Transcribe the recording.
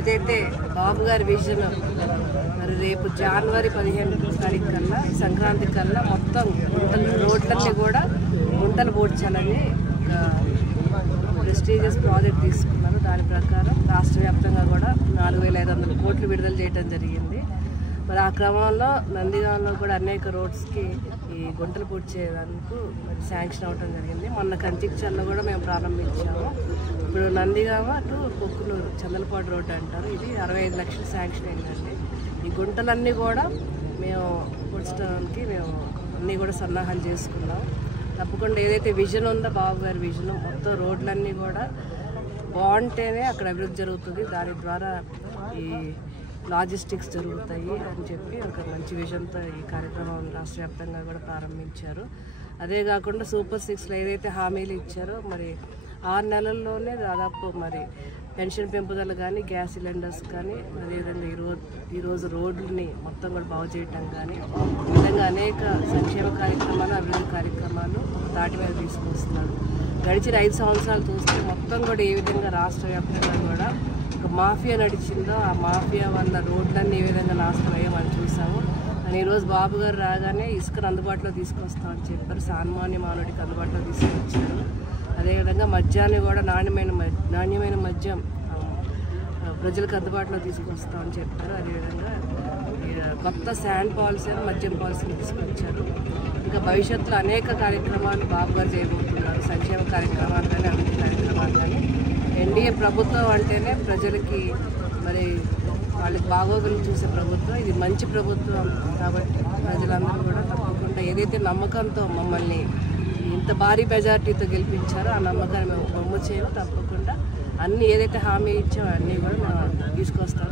ఏదైతే బాబు గారి విజన్ మరి రేపు జనవరి 15 తారీఖు కల్లా సంక్రాంతి కల్లా మొత్తం రోడ్లన్నీ కూడా గుంటలు పూడ్చాలని ప్రెస్టీజియస్ ప్రాజెక్ట్ తీసుకున్నారు. దాని ప్రకారం రాష్ట్ర వ్యాప్తంగా కూడా 4500 కోట్లు విడుదల చేయడం జరిగింది. మరి ఆ క్రమంలో నందిగామలో కూడా అనేక రోడ్స్కి ఈ గుంటలు పూడ్చేందుకు మరి శాంక్షన్ అవ్వడం జరిగింది. మొన్న కంచిక్చర్లో కూడా మేము ప్రారంభించాము. ఇప్పుడు నందిగామ టు పొక్కునూరు చందలపాడు రోడ్డు అంటారు, ఇది 65 లక్షలు శాంక్షన్ అయిందండి. ఈ గుంటలన్నీ కూడా మేము పూడ్చడానికి మేము అన్నీ కూడా సన్నాహాలు చేసుకున్నాం. తప్పకుండా ఏదైతే విజన్ ఉందో బాబు గారి విజన్, మొత్తం రోడ్లన్నీ కూడా బాగుంటేనే అక్కడ అభివృద్ధి జరుగుతుంది, దాని ద్వారా ఈ లాజిస్టిక్స్ జరుగుతాయి అని చెప్పి ఒక మంచి విజన్తో ఈ కార్యక్రమం రాష్ట్ర వ్యాప్తంగా కూడా ప్రారంభించారు. అదే కాకుండా సూపర్ 6లో ఏదైతే హామీలు ఇచ్చారో మరి 6 నెలల్లోనే దాదాపు మరి పెన్షన్ పెంపుదల కానీ, గ్యాస్ సిలిండర్స్ కానీ, అదేవిధంగా ఈరోజు రోడ్లని మొత్తం కూడా బాగు చేయటం కానీ, ఈ విధంగా అనేక సంక్షేమ కార్యక్రమాలు, అభివృద్ధి కార్యక్రమాలు దాటి మీద తీసుకొస్తున్నారు. గడిచిన 5 సంవత్సరాలు చూస్తే మొత్తం కూడా ఏ విధంగా రాష్ట్ర వ్యాప్తంగా కూడా ఒక మాఫియా నడిచిందో ఆ మాఫియా వల్ల రోడ్లన్నీ ఏ విధంగా నాశనం అయ్యో మనం చూసాము. కానీ ఈరోజు బాబు గారు రాగానే ఇసుకను అందుబాటులో తీసుకొస్తామని చెప్పారు, సామాన్య మానవుడికి అందుబాటులో తీసుకొచ్చారు. అదేవిధంగా మద్యాన్ని కూడా నాణ్యమైన మద్యం ప్రజలకు అందుబాటులో తీసుకొస్తామని చెప్పారు. అదేవిధంగా కొత్త శాండ్ పాలసీ, మద్యం పాలసీని తీసుకొచ్చారు. ఇంకా భవిష్యత్తులో అనేక కార్యక్రమాలు బాబు గారు చేయబోతున్నారు, సంక్షేమ కార్యక్రమాలు కానీ, అభివృద్ధి కార్యక్రమాలు కానీ. ఎన్డీఏ ప్రభుత్వం అంటేనే ప్రజలకి మరి వాళ్ళకి బాగోగులు చూసే ప్రభుత్వం, ఇది మంచి ప్రభుత్వం కాబట్టి ప్రజలందరూ కూడా తప్పకుండా ఏదైతే నమ్మకంతో మమ్మల్ని ఇంత భారీ మెజార్టీతో గెలిపించారో ఆ నమ్మకాన్ని మేము బొమ్మ చేయము. తప్పకుండా అన్నీ ఏదైతే హామీ ఇచ్చామో అన్నీ కూడా మేము తీసుకొస్తాం.